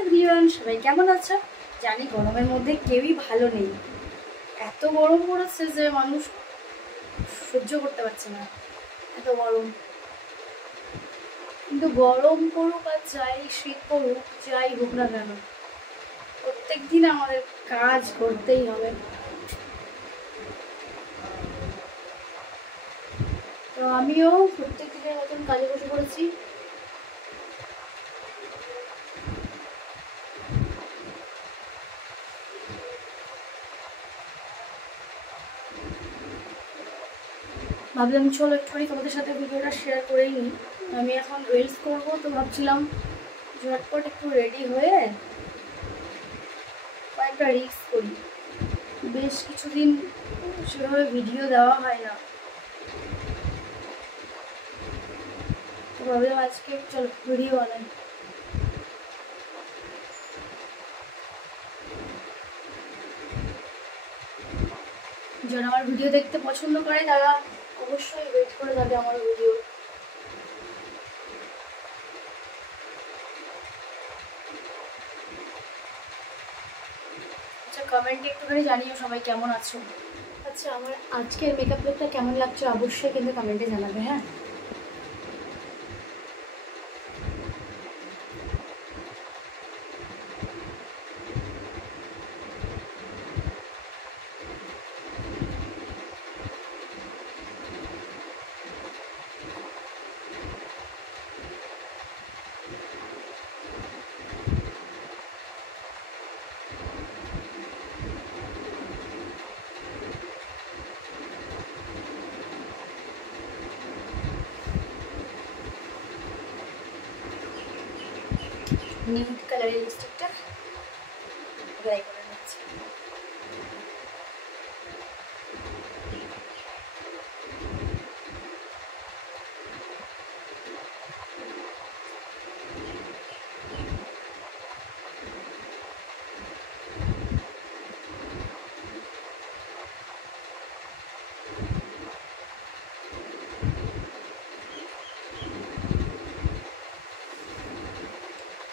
Everyone, সবাই কেমন আছো? জানি গরমের মধ্যে কেউই ভালো নেই। এত গরম পড়েছে যে মানুষ সহ্য করতে পারছে না, এত গরম। কিন্তু গরম পড়ুক আর যাই শীত পড়ুক, যাই হোক না কেন, প্রত্যেক দিন আমাদের কাজ করতেই হবে। তো আমিও প্রত্যেক দিনের মতন কাজে বসে পড়েছি। ভাবলাম চলো একটুখানি তোমাদের সাথে ভিডিওটা শেয়ার করেই নিই। আমি এখন রিলস করবো, তো ভাবছিলাম ঝটপট একটু রেডি হয়ে কয়েকটা রিলস করি। বেশ কিছুদিন সেভাবে ভিডিও দেওয়া হয় না, তো ভাবলাম আজকে চলো ভিডিও বানাই। যারা আমার ভিডিও দেখতে পছন্দ করে তারা অবশ্যই ওয়েট করে যাবে আমার ভিডিও। আচ্ছা, কমেন্টে একটুখানি জানিও সবাই কেমন আছো। আচ্ছা, আমার আজকের মেকআপ লুকটা কেমন লাগছে অবশ্যই কিন্তু কমেন্টে জানাবে। হ্যাঁ, নিউড কালারের লিপস্টিকটা অ্যাপ্লাই করে নিচ্ছি।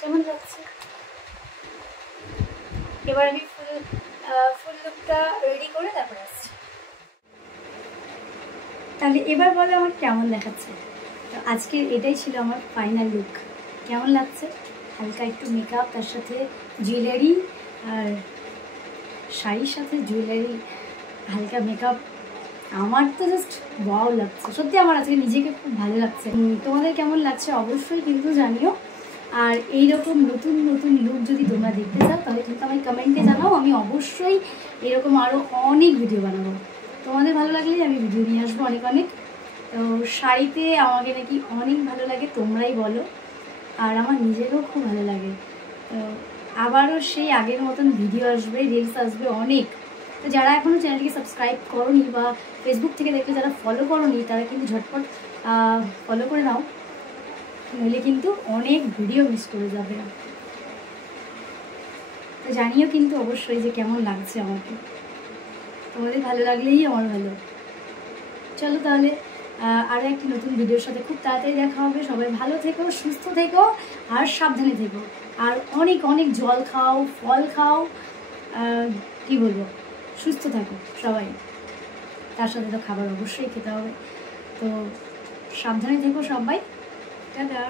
কেমন লাগছে? এবার আমি ফুল লুকটা রেডি করে তারপরে আসছি। তাহলে এবার বলো আমার কেমন দেখাচ্ছে। তো আজকের এটাই ছিল আমার ফাইনাল লুক। কেমন লাগছে? হালকা একটু মেকআপ, তার সাথে জুয়েলারি, আর শাড়ির সাথে জুয়েলারি, হালকা মেকআপ। আমার তো জাস্ট ওয়াও লাগছে, সত্যি আমার আজকে নিজেকে খুব ভালো লাগছে। তোমাদের কেমন লাগছে অবশ্যই কিন্তু জানিও। আর এইরকম নতুন নতুন লুক যদি তোমরা দেখতে চাও তাহলে কিন্তু আমায় কমেন্টে জানাও, আমি অবশ্যই এরকম আরও অনেক ভিডিও বানাবো। তোমাদের ভালো লাগলেই আমি ভিডিও নিয়ে আসবো অনেক অনেক। তো শাড়িতে আমাকে নাকি অনেক ভালো লাগে, তোমরাই বলো। আর আমার নিজেরও খুব ভালো লাগে। তো আবারও সেই আগের মতন ভিডিও আসবে, রিলস আসবে অনেক। তো যারা এখনও চ্যানেলটিকে সাবস্ক্রাইব করোনি বা ফেসবুক থেকে দেখলে যারা ফলো করোনি তারা কিন্তু ঝটপট ফলো করে নাও, নইলে কিন্তু অনেক ভিডিও মিস করে যাবে। তো জানিও কিন্তু অবশ্যই যে কেমন লাগছে আমাকে। তোমাদের ভালো লাগলেই আমার ভালো। চলো তাহলে আরও একটি নতুন ভিডিওর সাথে খুব তাড়াতাড়ি দেখা হবে। সবাই ভালো থেকো, সুস্থ থেকো আর সাবধানে থেকো। আর অনেক অনেক জল খাও, ফল খাও, কি বলবো, সুস্থ থাকো সবাই। তার সাথে তো খাবার অবশ্যই খেতে হবে। তো সাবধানে থেকো সবাই। টাটা।